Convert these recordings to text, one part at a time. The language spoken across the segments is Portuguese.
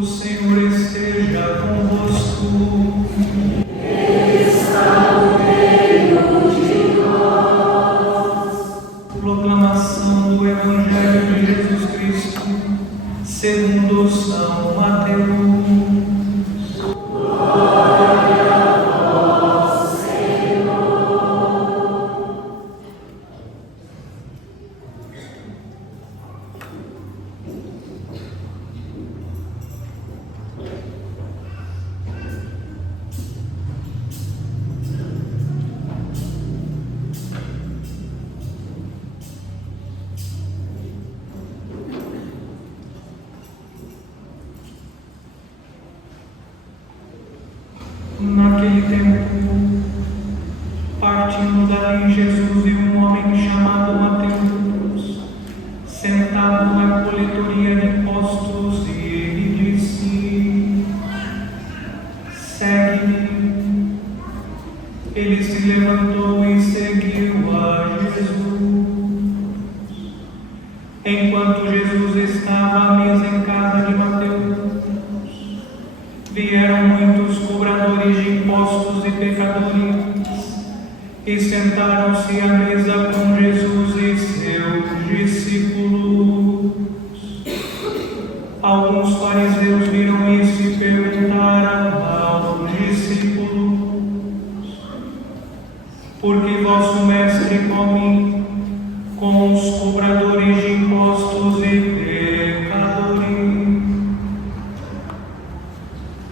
O Senhor esteja convosco. Ele está no meio de nós. Proclamação do Evangelho de Jesus Cristo, segundo São Mateus. Glória a vós, Senhor. Naquele tempo, partindo dali, Jesus viu um homem chamado Mateus, sentado na coletoria de impostos, e ele disse: segue-me. Ele se levantou e seguiu a Jesus. Enquanto Jesus estava à mesa em casa de Mateus, vieram muitos cobradores de impostos e pecadores e sentaram-se à mesa com Jesus e seus discípulos. Alguns fariseus viram isso e perguntaram aos discípulos: por que vosso mestre come com os cobradores de impostos e pecadores?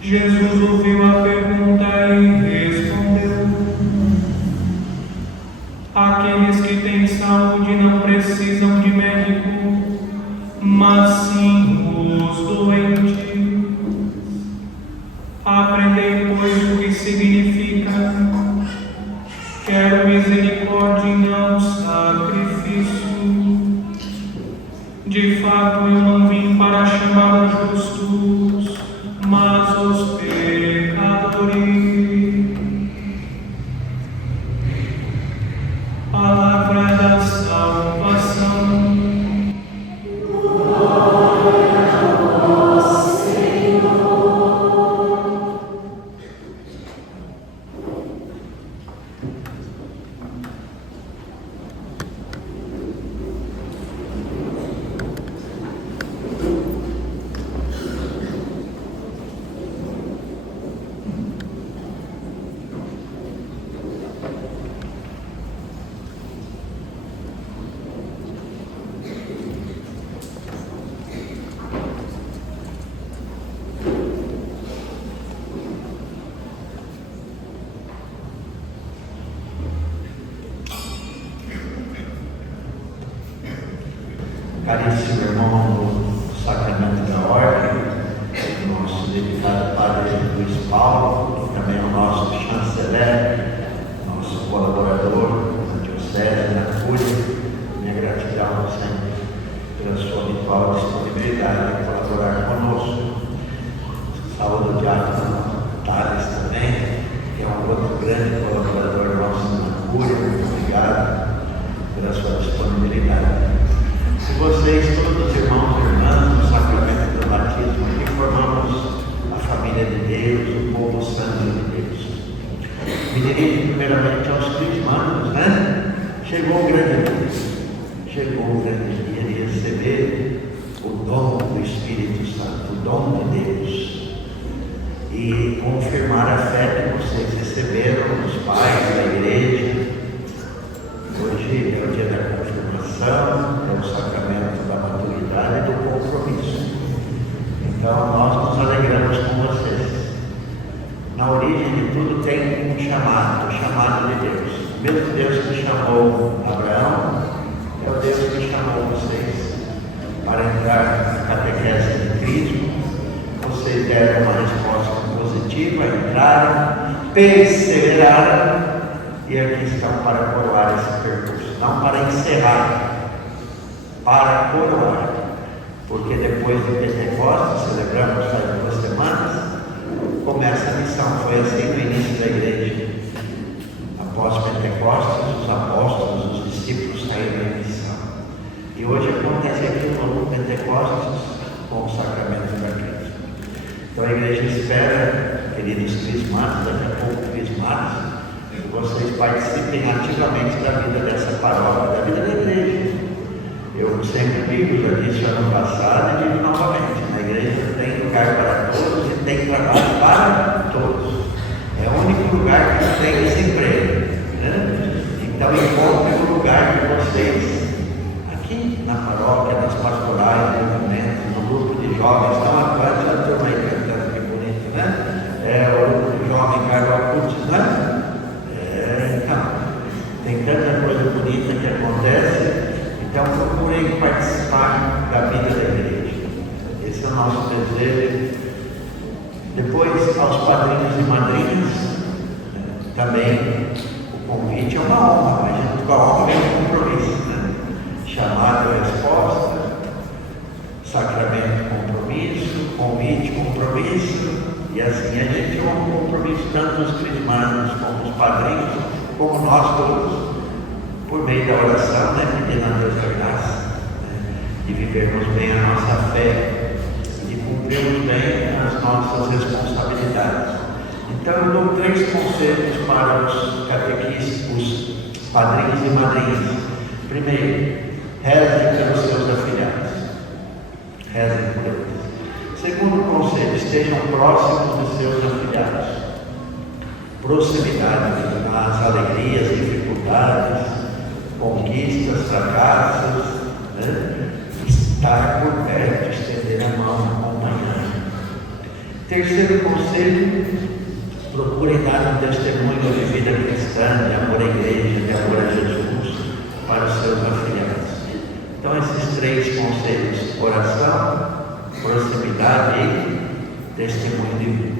Jesus ouviu a pergunta e respondeu: aqueles que têm saúde não precisam de médico, mas sim os doentes. Aprendei, pois, o que significa: quero misericórdia e não sacrifício. De fato, eu não vim para chamar os justos, mas os pecadores. Palavra da salvação. Glória a vós, Senhor. Caríssimo irmão do Sacramento da Ordem, o nosso dedicado Padre Luiz Paulo, que também é o nosso chanceler, nosso colaborador na Diocese, na Cúria, minha gratidão sempre pela sua habitual disponibilidade em colaborar conosco. Saúde o diácono Thales também, que é um outro grande colaborador nosso na Cúria. Muito obrigado pela sua disponibilidade. Se vocês, todos irmãos e irmãs, no sacramento do batismo, aqui formamos a família de Deus, o povo santo de Deus. Me dirijo primeiramente aos crismandos, né? Chegou o grande dia, chegou o grande dia de receber o dom do Espírito Santo, o dom de Deus, e confirmar a fé que vocês receberam dos pais da igreja. Hoje é o dia da confirmação, é o sacramento da maturidade e do compromisso. Então nós nos alegramos com vocês. Na origem de tudo tem um chamado, o chamado de Deus. O mesmo Deus que chamou Abraão é o Deus que chamou vocês para entrar na catequese de Cristo. Vocês deram uma resposta positiva, entraram, perseveraram, e aqui estão para coroar esse percurso, não para encerrar, para coroar, porque depois de Pentecostes, celebramos faz 2 semanas, começa a missão. Foi assim no início da igreja. Após Pentecostes, os apóstolos, os discípulos saíram em missão. E hoje acontece aqui no Pentecostes com o sacramento da Cristo. Então a igreja espera, queridos crismados, daqui a pouco crismados, que vocês participem ativamente da vida dessa paróquia, da vida da igreja. Eu sempre digo, já disse ano passado e digo novamente, na igreja tem lugar para todos e tem trabalho para todos. É o único lugar que não tem desemprego, né? Então encontre o lugar de vocês aqui na paróquia, nas pastorais, no movimento, no grupo de jovens. Estão atrás da turma aí cantando, que bonito, né? O jovem Carlos Curtis, né? Então, tem tanta coisa bonita que acontece. Então procurem participar da vida da igreja. Esse é o nosso desejo. Depois, aos padrinhos e madrinhas, também o convite é uma honra, mas junto com a honra vem um compromisso, né? Chamada e resposta, sacramento, compromisso, convite, compromisso, e assim a gente honra um compromisso tanto os crismados como os padrinhos, como nós todos, por meio da oração, né? Pedindo a Deus a graça, né? De vivermos bem a nossa fé, de cumprirmos bem as nossas responsabilidades. Então eu dou 3 conselhos para os catequistas, os padrinhos e madrinhas. Primeiro, rezem pelos seus afilhados. Rezem por eles. Segundo conselho, estejam próximos dos seus afilhados. Proximidade nas alegrias, dificuldades, conquistas, fracassos, né? Estar por perto, estender a mão, acompanhar. Terceiro conselho, procurem dar um testemunho de vida cristã, de amor à igreja, de amor a Jesus, para os seus afilhados. Então esses 3 conselhos, oração, proximidade e testemunho de vida,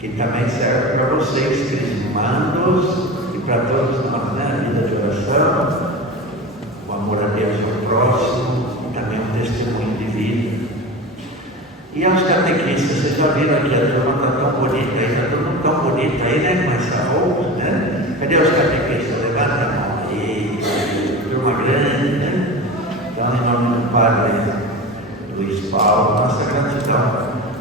que também serve para vocês, crismandos, e para todos nós, né? A vida de oração, o amor a Deus e ao próximo, e também um testemunho de vida. E aos catequistas, vocês já viram aqui, a turma está tão bonita aí, está todo mundo tão bonito aí, né? Com essa roupa, né? Cadê os catequistas? Levanta a mão aí, turma grande, né? Então, em nome do Padre Luiz Paulo, nossa gratidão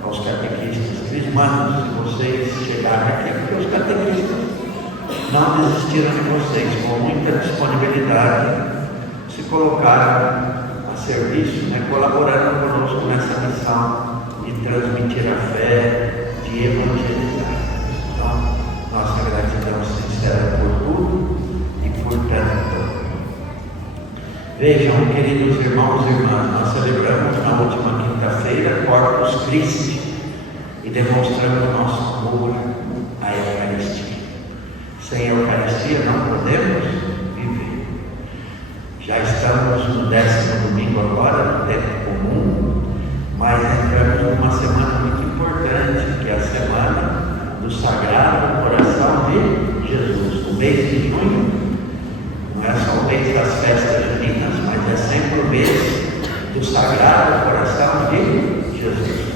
aos catequistas crismanos, se vocês chegarem aqui, porque os catequistas não desistiram de vocês, com muita disponibilidade, se colocaram a serviço, né, colaborando conosco nessa missão de transmitir a fé, de evangelizar. Então, nossa gratidão sincera por tudo e por tanto. Vejam, queridos irmãos e irmãs, nós celebramos na última quinta-feira Corpus Christi e demonstramos nosso amor à Eucaristia. Sem a Eucaristia não podemos viver. Já estamos no 10º domingo agora, no tempo comum, mas entramos numa semana muito importante, que é a semana do Sagrado Coração de Jesus. O mês de junho não é só o mês das festas juninas, mas é sempre o mês do Sagrado Coração de Jesus.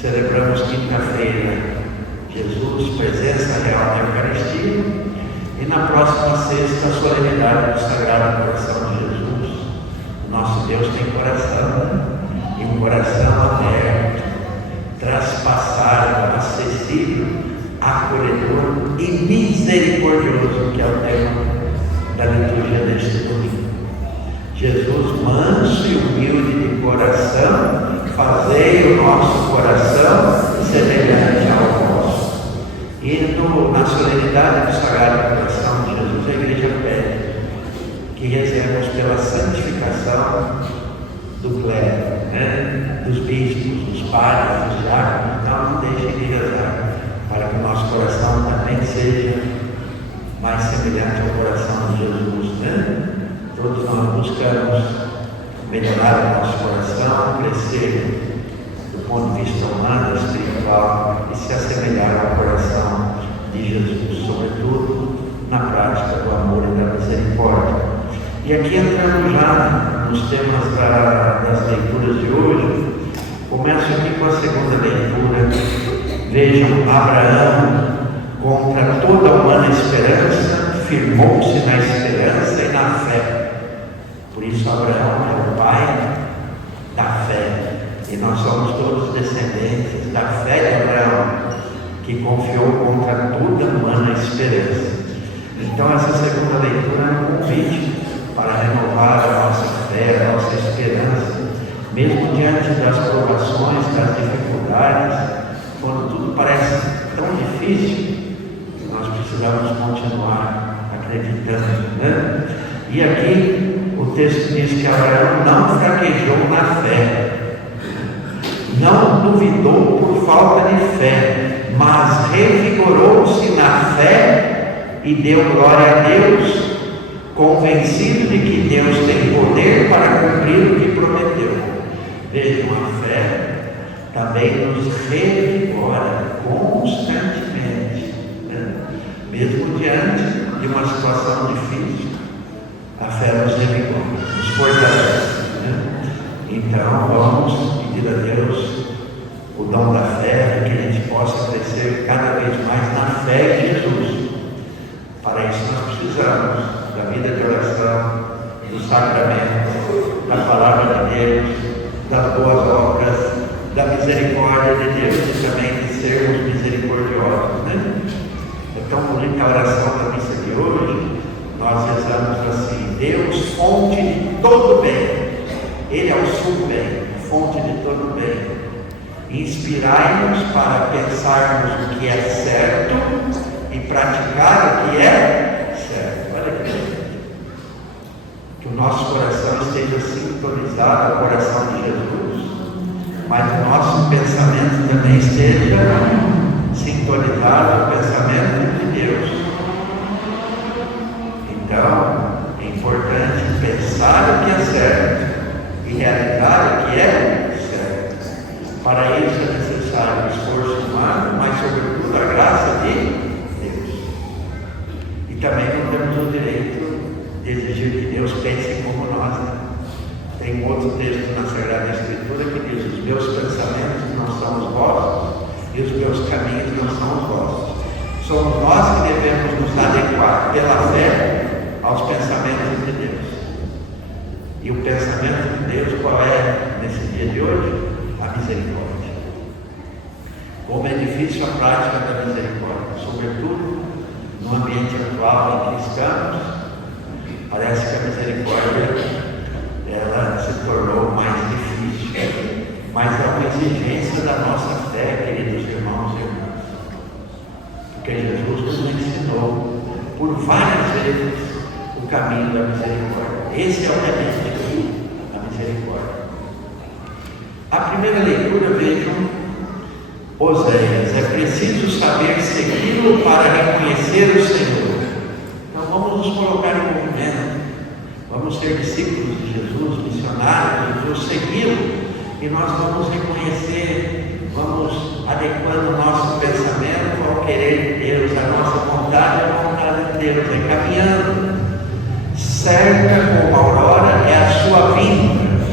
Celebramos quinta-feira Jesus, presença real na Eucaristia, e na próxima sexta a solenidade do Sagrado Coração de Jesus. O nosso Deus tem coração, né? E um coração aberto, traspassado, acessível, acolhedor e misericordioso, que é o tema da liturgia deste domingo. Jesus, manso e humilde de coração, fazei o nosso coração semelhante ao vosso. E na solenidade do Sagrado Coração de Jesus, a igreja pede que rezemos pela santificação do clero, né? Dos bispos, dos padres, dos diáconos. Então não deixem de rezar para que o nosso coração também seja mais semelhante ao coração de Jesus, né? Todos nós buscamos melhorar o nosso coração, crescer do ponto de vista humano, espiritual, e se assemelhar ao coração de Jesus, sobretudo na prática do amor e da misericórdia. E aqui entrando já nos temas das leituras de hoje, começo aqui com a segunda leitura. Vejam, Abraão, contra toda a humana esperança, firmou-se na esperança e na fé. Por isso Abraão é o pai da fé. E nós somos todos descendentes da fé de Abraão, que confiou contra toda humana esperança. Então essa segunda leitura é um convite para renovar a nossa fé, a nossa esperança, mesmo diante das provações, das dificuldades, quando tudo parece tão difícil, nós precisamos continuar acreditando, né? E aqui o texto diz que Abraão não fraquejou na fé, não duvidou por falta de fé, mas revigorou-se na fé e deu glória a Deus, convencido de que Deus tem poder para cumprir o que prometeu. Vejam, a fé também nos revigora constantemente, né? Mesmo diante de uma situação difícil, a fé nos revigora, nos fortalece, né? Então vamos pedir a Deus o dom da fé, para que a gente possa crescer cada vez mais na fé em Jesus. Para isso nós precisamos da vida de oração, do sacramento, da palavra de Deus, das boas obras, da misericórdia de Deus e também de sermos misericordiosos, né? Então, bonita a oração da missa de hoje, nós rezamos assim: Deus, fonte de todo bem, Ele é o sumo bem, fonte de todo bem. Inspirai-nos para pensarmos o que é certo e praticar o que é certo. Olha que bonito. Que o nosso coração esteja sintonizado ao coração de Jesus, mas o nosso pensamento também esteja sintonizado ao pensamento de Deus. Então, é importante pensar o que é certo e realizar o que é certo. Para isso é necessário o esforço humano, mas sobretudo a graça de Deus. E também não temos o direito de exigir que Deus pense como nós, né? Tem um outro texto na Sagrada Escritura que diz: os meus pensamentos não são os vossos e os meus caminhos não são os vossos. Somos nós que devemos nos adequar pela fé aos pensamentos de Deus. E o pensamento de Deus qual é nesse dia de hoje? A misericórdia. Como é difícil a prática da misericórdia, sobretudo no ambiente atual em que estamos, parece que a misericórdia ela se tornou mais difícil, mas é uma exigência da nossa fé, queridos irmãos e irmãs, porque Jesus nos ensinou por várias vezes o caminho da misericórdia. Esse é o caminho da misericórdia. A primeira leitura, vejam, Oséias: é preciso saber segui-lo para reconhecer o Senhor. Então vamos nos colocar em movimento, vamos ser discípulos de Jesus, missionários de Jesus, segui-lo, e nós vamos reconhecer, vamos adequando o nosso pensamento ao querer de Deus, a nossa vontade à vontade de Deus, encaminhando. Certa como a aurora é a sua vinda,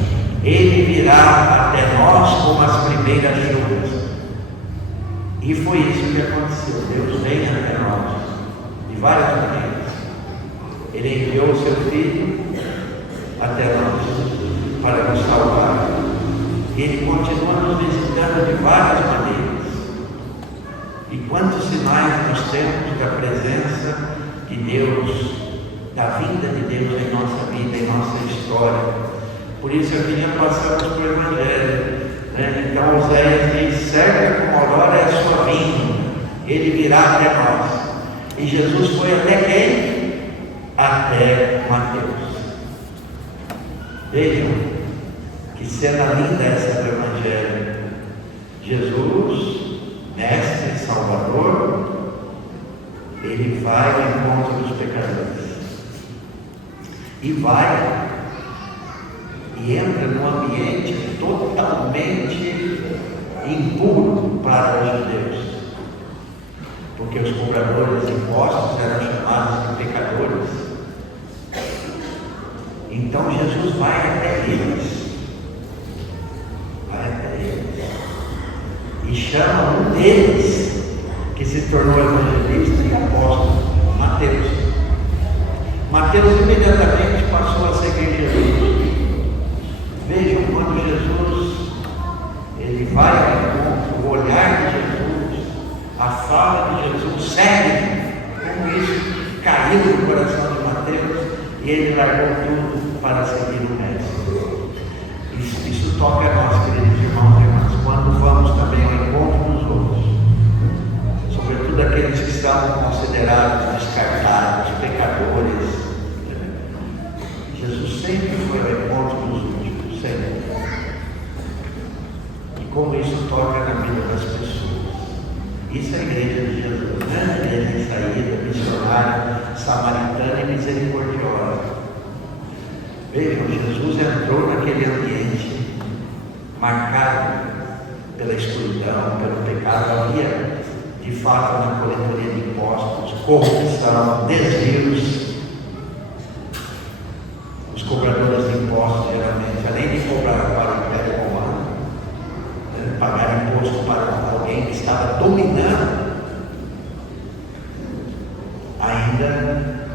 Ele virá até nós como as primeiras chuvas. E foi isso que aconteceu. Deus vem até nós de várias maneiras. Ele enviou o seu Filho até nós para nos salvar. E Ele continua nos visitando de várias maneiras. E quantos sinais nós temos da presença de Deus, da vinda de Deus em nossa vida, em nossa história. Por isso aqui já passamos para o Evangelho, né? Então Oséias diz: certa como a aurora é a sua vinda, Ele virá até nós. E Jesus foi até quem? Até Mateus. Vejam que cena linda essa do Evangelho. Jesus, Mestre, Salvador, Ele vai ao encontro dos pecadores. E vai e entra num ambiente totalmente impuro para os judeus, porque os cobradores de impostos eram chamados de pecadores. Então Jesus vai até eles, e chama um deles, que se tornou evangelista e apóstolo, Mateus. Mateus imediatamente passou a seguir Jesus. Vejam, quando Jesus ele vai ao encontro, o olhar de Jesus, a fala de Jesus segue, como isso caiu no coração de Mateus, e ele largou tudo para seguir o Mestre. Isso toca a nós, queridos irmãos e irmãs, quando vamos também ao encontro dos outros, sobretudo aqueles que são considerados descartados, pecadores. Jesus sempre foi ao encontro dos últimos, sempre. E como isso toca na vida das pessoas. Isso é a igreja de Jesus, não é a igreja em saída, missionária, samaritana e misericordiosa. Vejam, Jesus entrou naquele ambiente marcado pela escuridão, pelo pecado. Havia, de fato, na coletoria de impostos, corrupção, desvios. Os cobradores de impostos, geralmente, além de cobrar para o Império Romano, pagar imposto para alguém que estava dominando, ainda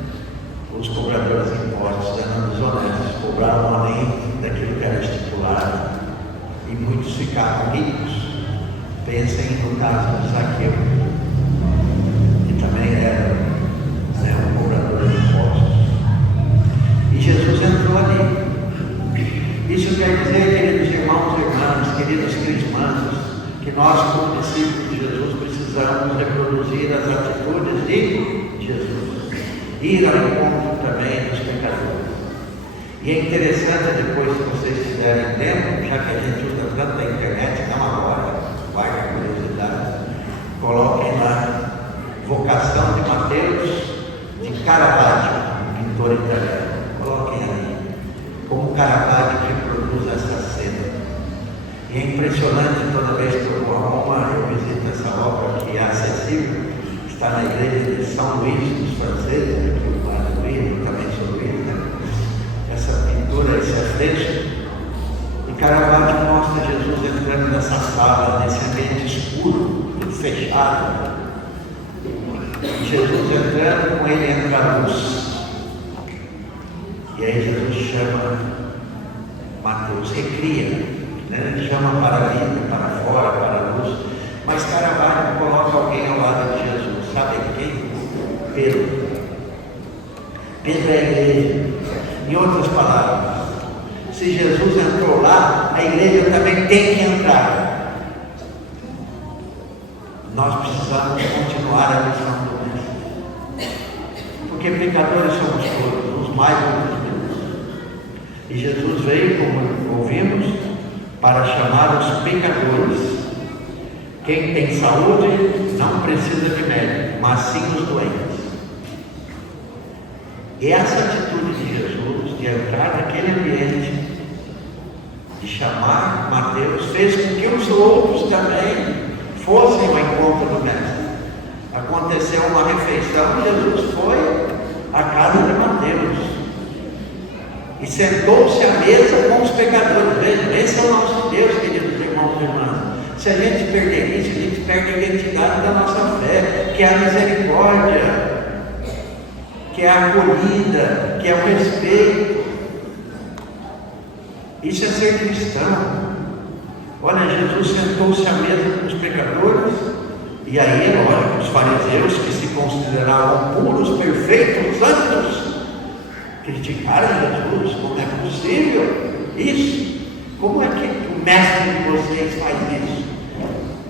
os cobradores de impostos eram desonestos, cobravam além daquilo que era estipulado, e muitos ficaram ricos. Pensem no caso de Zaqueu, que também era um cobrador de impostos. E Jesus entrou ali. Isso quer dizer, queridos irmãos e irmãs, queridos crismandos, que nós, como discípulos de Jesus, precisamos reproduzir as atitudes de Jesus, ir ao encontro também dos pecadores. E é interessante, depois, se vocês tiverem tempo, já que a gente usa tanto a internet, não agora, guarda a curiosidade, coloquem lá Vocação de Mateus de Caravaggio, pintor italiano. Coloquem aí como Caravaggio reproduz essa cena. E é impressionante, toda vez que eu vou a Roma, eu visito essa obra que é acessível, está na igreja de São Luís dos franceses, aqui no lado do Rio, também sou Luís, né? Essa pintura, esse afresco, e Caravaggio mostra Jesus entrando nessa sala, nesse ambiente escuro, fechado, e Jesus entrando, com ele entra a luz. E aí Jesus chama Mateus, recria, né? Ele chama para a vida, para fora, para a luz. Mas Caravaggio coloca alguém ao lado de Jesus. Sabe quem? Pedro. Pedro é a igreja. Em outras palavras, se Jesus entrou lá, a igreja também tem que entrar. Nós precisamos continuar a missão do Mestre. Porque pecadores somos todos, os mais muitos. E Jesus veio, como ouvimos, para chamar os pecadores. Quem tem saúde não precisa de médico, mas sim os doentes. E essa atitude de Jesus, de entrar naquele ambiente, de chamar Mateus, fez com que os outros também fossem ao encontro do Mestre. Aconteceu uma refeição, Jesus foi à casa de Mateus e sentou-se à mesa com os pecadores. Vejam, esse é o nosso Deus, queridos irmãos e irmãs. Se a gente perder isso, a gente perde a identidade da nossa fé, que é a misericórdia, que é a acolhida, que é o respeito. Isso é ser cristão. Olha, Jesus sentou-se à mesa com os pecadores, e aí, lógico, os fariseus, que se consideravam puros, perfeitos, santos, criticaram Jesus. Como é possível isso? Como é que o mestre de vocês faz isso?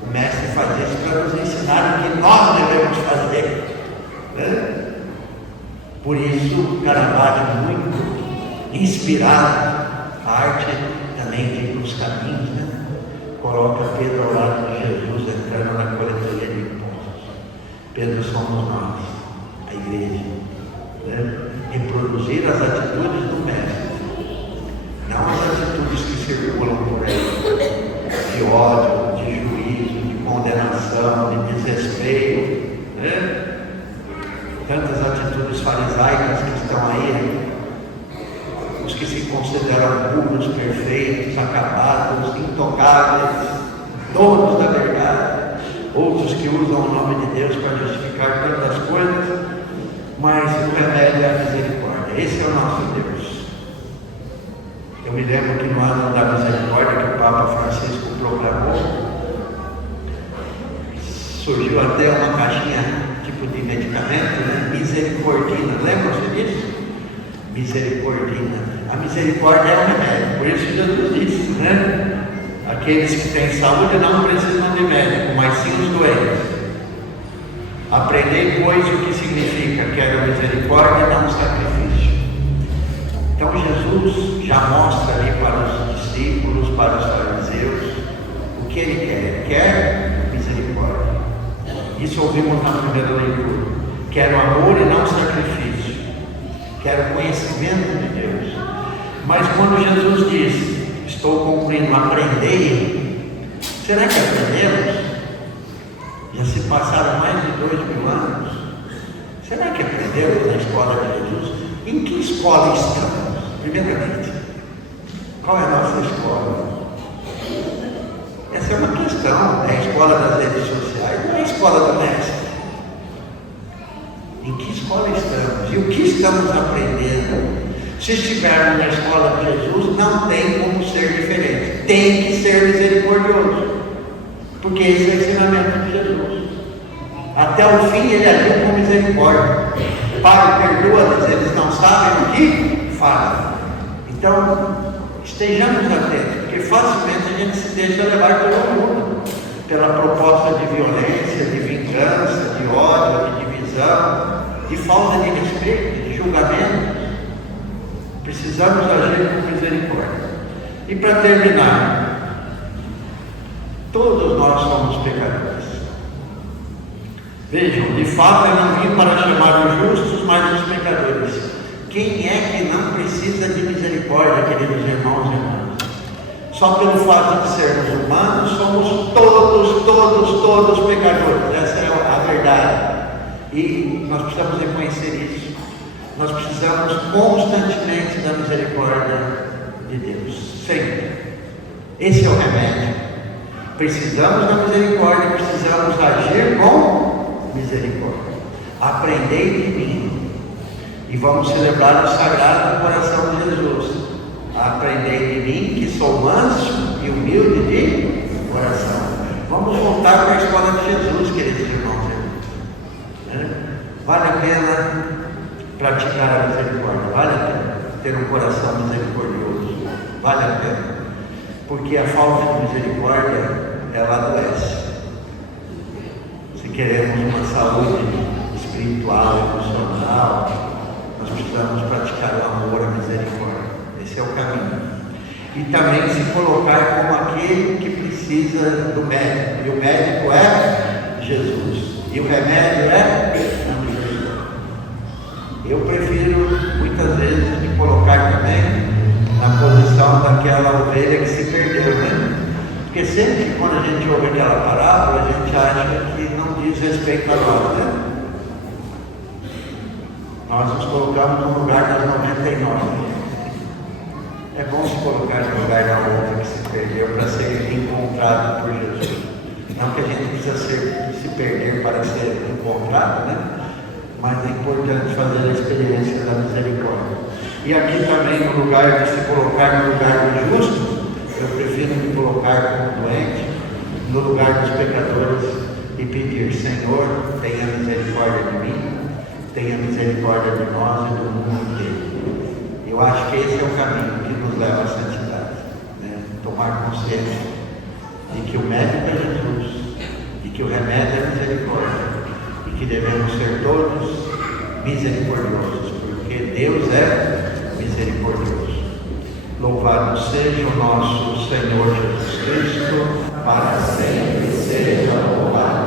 O mestre faz isso para nos ensinar o que nós devemos fazer, né? Por isso, Caravaggio, muito inspirado, a arte também de os caminhos, né? Coloca Pedro ao lado de Jesus, entrando na coletoria de impostos. Pedro somos nós, a igreja, né? Reproduzir as atitudes do Mestre, não as atitudes que circulam por aí, de ódio, de juízo, de condenação, de desrespeito, né? Tantas atitudes farisaicas que estão aí, os que se consideram puros, perfeitos, acabados, intocáveis, donos da verdade, outros que usam o nome de Deus para justificar tantas coisas, mas o remédio é a misericórdia. Esse é o nosso Deus. Eu me lembro que no ano da misericórdia que o Papa Francisco proclamou, surgiu até uma caixinha tipo de medicamento, né? Misericordina, lembram-se disso? Misericordina. A misericórdia é o remédio, por isso Jesus disse, né? Aqueles que têm saúde não precisam de médico, mas sim os doentes. Aprendei, pois, o que significa quero misericórdia e não sacrifício. Então Jesus já mostra ali para os discípulos, para os fariseus, o que ele quer. Ele quer misericórdia. Isso ouvimos na primeira leitura. Quero amor e não sacrifício. Quero conhecimento de Deus. Mas quando Jesus diz, estou cumprindo, aprendei, será que aprendemos? Já se passaram mais de 2000 anos. Será que aprendemos na escola de Jesus? Em que escola estamos? Primeiramente, qual é a nossa escola? Essa é uma questão. É a escola das redes sociais, não é a escola do mestre. Em que escola estamos? E o que estamos aprendendo? Se estivermos na escola de Jesus, não tem como ser diferente. Tem que ser misericordioso. Porque esse é o ensinamento de Jesus. Até o fim ele agiu com misericórdia. Pai, perdoa-lhes, eles não sabem o que fazem. Então, estejamos atentos, porque facilmente a gente se deixa levar pelo mundo, pela proposta de violência, de vingança, de ódio, de divisão, de falta de respeito, de julgamento. Precisamos agir com misericórdia. E para terminar, todos nós somos pecadores. Vejam, de fato eu não vim para chamar os justos, mas os pecadores. Quem é que não precisa de misericórdia, queridos irmãos e irmãs? Só pelo fato de sermos humanos, somos todos pecadores. Essa é a verdade. E nós precisamos reconhecer isso. Nós precisamos constantemente da misericórdia de Deus. Sempre. Esse é o remédio. Precisamos da misericórdia, precisamos agir com misericórdia. Aprendei de mim. E vamos celebrar o Sagrado Coração de Jesus. Aprendei de mim, que sou manso e humilde de coração. Vamos voltar para a escola de Jesus, queridos irmãos e irmãs. Vale a pena praticar a misericórdia, vale a pena ter um coração misericordioso, vale a pena. Porque a falta de misericórdia, ela adoece. Se queremos uma saúde espiritual, emocional, nós precisamos praticar o amor, a misericórdia. Esse é o caminho. E também se colocar como aquele que precisa do médico. E o médico é Jesus. E o remédio é Jesus. Eu prefiro muitas vezes me colocar também na posição daquela ovelha que se perdeu, né? Porque sempre que quando a gente ouve aquela parábola, a gente acha que não diz respeito a nós, né? Nós nos colocamos no lugar das 99. É bom se colocar no lugar da outra que se perdeu para ser encontrado por Jesus. Não que a gente precisa se perder para ser encontrado, né? Mas é importante fazer a experiência da misericórdia. E aqui também, no lugar de se colocar no lugar do justo, eu prefiro me colocar como doente, no lugar dos pecadores, e pedir: Senhor, tenha misericórdia de mim, tenha misericórdia de nós e do mundo inteiro. Eu acho que esse é o caminho que nos leva à santidade, né? Tomar consciência de que o médico é Jesus, de que o remédio é misericórdia, e que devemos ser todos misericordiosos, porque Deus é misericordioso. Louvado seja o nosso Senhor Jesus Cristo, para sempre seja louvado.